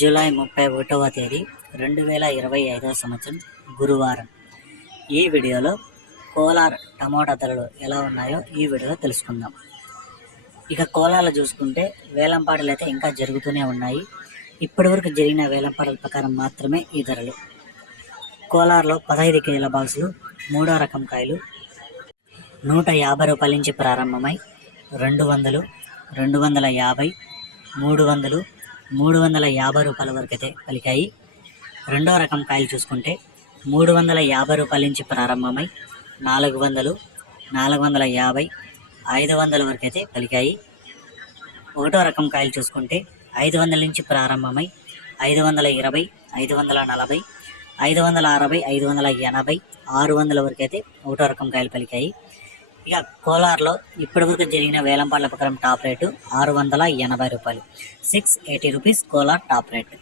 July 31వ తేదీ 2025వ సంవత్సరం గురువారం. ఈ వీడియోలో కోలార్ టమోటా ధరలు ఎలా ఉన్నాయో ఈ వీడియోలో తెలుసుకుందాం. ఇక కోలార్లో చూసుకుంటే వేలంపాటలు అయితే ఇంకా జరుగుతూనే ఉన్నాయి. ఇప్పటివరకు జరిగిన వేలంపాటల ప్రకారం మాత్రమే ఈ ధరలు. కోలార్లో 15 కేజీల బాక్సులు మూడో రకం కాయలు 150 రూపాయల నుంచి ప్రారంభమై 200, 250, 300, 350 రూపాయల వరకు అయితే పలికాయి. రెండో రకం కాయలు చూసుకుంటే 350 రూపాయల నుంచి ప్రారంభమై 400, 450, 500 వరకు అయితే పలికాయి. ఒకటో రకం కాయలు చూసుకుంటే 500 నుంచి ప్రారంభమై 520, 540, 560, 580, 600 వరకు అయితే ఒకటో రకం కాయలు పలికాయి. ఇక కోలార్లో ఇప్పటివరకు జరిగిన వేలంపాట్ల ప్రకారం టాప్ రేటు 680 రూపాయలు, 680 రూపీస్ కోలార్ టాప్ రేట్.